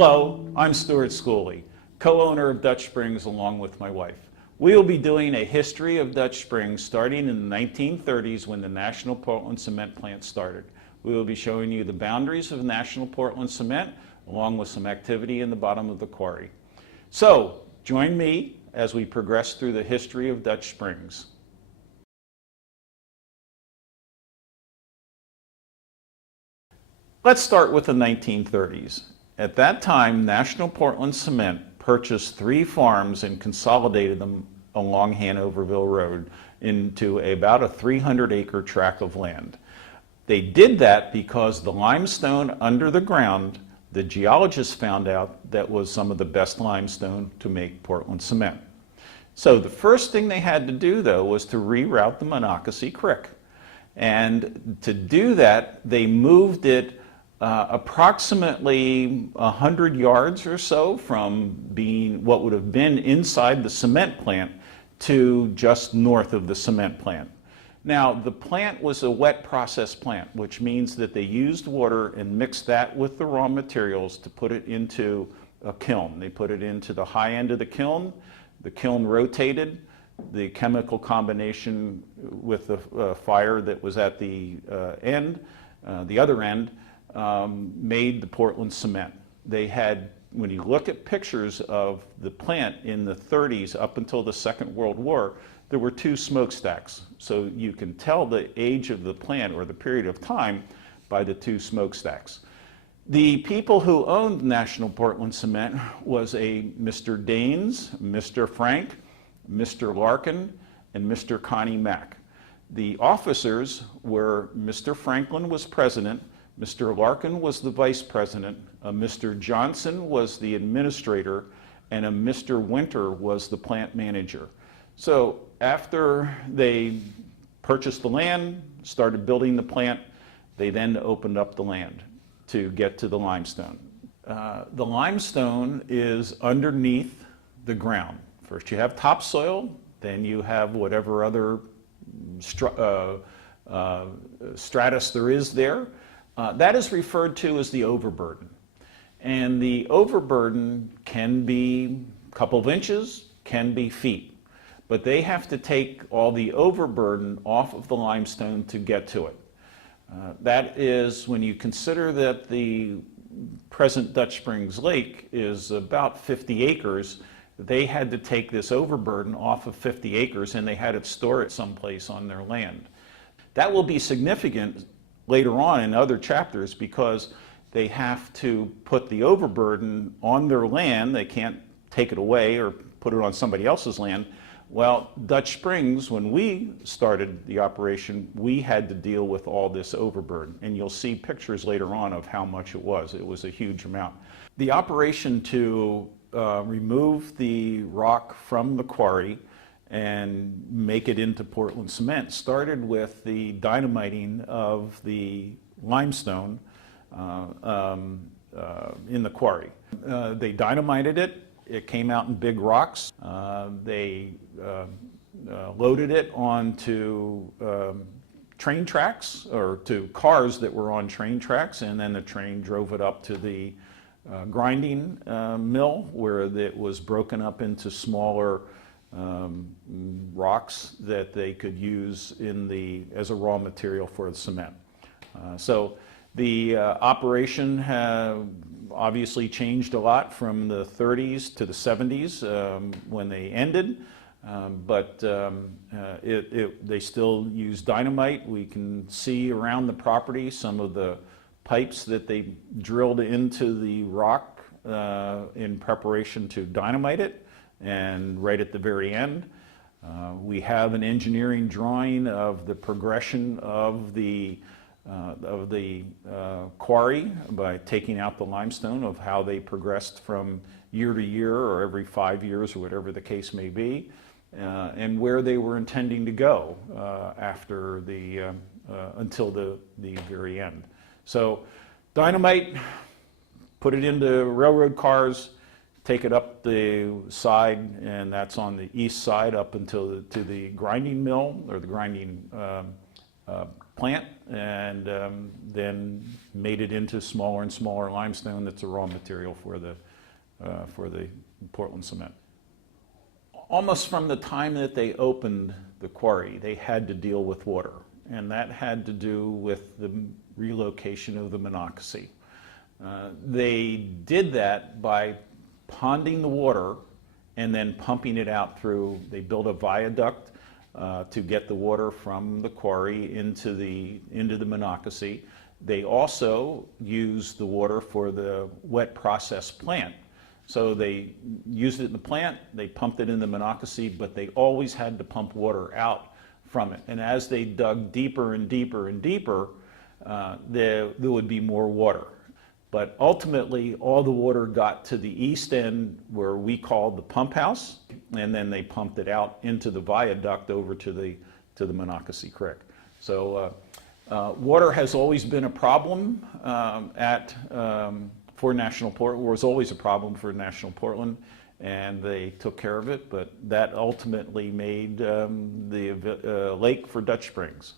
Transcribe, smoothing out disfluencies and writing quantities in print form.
Hello, I'm Stuart Schooley, co-owner of Dutch Springs along with my wife. We will be doing a history of Dutch Springs starting in the 1930s when the National Portland Cement plant started. We will be showing you the boundaries of National Portland Cement along with some activity in the bottom of the quarry. So, join me as we progress through the history of Dutch Springs. Let's start with the 1930s. At that time, National Portland Cement purchased 3 farms and consolidated them along Hanoverville Road into about a 300-acre tract of land. They did that because the limestone under the ground, the geologists found out that was some of the best limestone to make Portland cement. So the first thing they had to do, though, was to reroute the Monocacy Creek. And to do that, they moved it approximately 100 yards or so from being what would have been inside the cement plant to just north of the cement plant. Now, the plant was a wet process plant, which means that they used water and mixed that with the raw materials to put it into a kiln. They put it into the high end of the kiln rotated, the chemical combination with the fire that was at the other end, made the Portland cement. They had, when you look at pictures of the plant in the 30s up until the Second World War, there were 2 smokestacks. So you can tell the age of the plant or the period of time by the 2 smokestacks. The people who owned National Portland Cement was a Mr. Daines, Mr. Frank, Mr. Larkin, and Mr. Connie Mack. The officers were Mr. Franklin was president, Mr. Larkin was the vice president, Mr. Johnson was the administrator, and a Mr. Winter was the plant manager. So after they purchased the land, started building the plant, they then opened up the land to get to the limestone. The limestone is underneath the ground. First you have topsoil, then you have whatever other stratus there is there. That is referred to as the overburden. And the overburden can be a couple of inches, can be feet. But they have to take all the overburden off of the limestone to get to it. That is when you consider that the present Dutch Springs Lake is about 50 acres, they had to take this overburden off of 50 acres and they had to store it someplace on their land. That will be significant later on in other chapters because they have to put the overburden on their land. They can't take it away or put it on somebody else's land. Well, Dutch Springs, when we started the operation, we had to deal with all this overburden. And you'll see pictures later on of how much it was. It was a huge amount. The operation to remove the rock from the quarry and make it into Portland cement started with the dynamiting of the limestone in the quarry. They dynamited it. It came out in big rocks. They loaded it onto train tracks or to cars that were on train tracks, and then the train drove it up to the grinding mill where it was broken up into smaller rocks that they could use as a raw material for the cement. So the operation obviously changed a lot from the 30s to the 70s when they ended, but they still use dynamite. We can see around the property some of the pipes that they drilled into the rock in preparation to dynamite it. And right at the very end, we have an engineering drawing of the progression of the quarry by taking out the limestone, of how they progressed from year to year or every 5 years or whatever the case may be, and where they were intending to go after until the very end. So dynamite, put it into railroad cars, take it up the side, and that's on the east side up until to the grinding mill or the grinding plant, and then made it into smaller and smaller limestone that's a raw material for the Portland cement. Almost from the time that they opened the quarry, they had to deal with water, and that had to do with the relocation of the Monocacy. They did that by ponding the water and then pumping it out through, they built a viaduct to get the water from the quarry into the Monocacy. They also used the water for the wet process plant. So they used it in the plant, they pumped it in the Monocacy, but they always had to pump water out from it. And as they dug deeper and deeper and deeper, there would be more water. But ultimately, all the water got to the east end, where we called the pump house, and then they pumped it out into the viaduct over to the Monocacy Creek. So water has always been a problem for National Portland. Was always a problem for National Portland, and they took care of it. But that ultimately made the lake for Dutch Springs.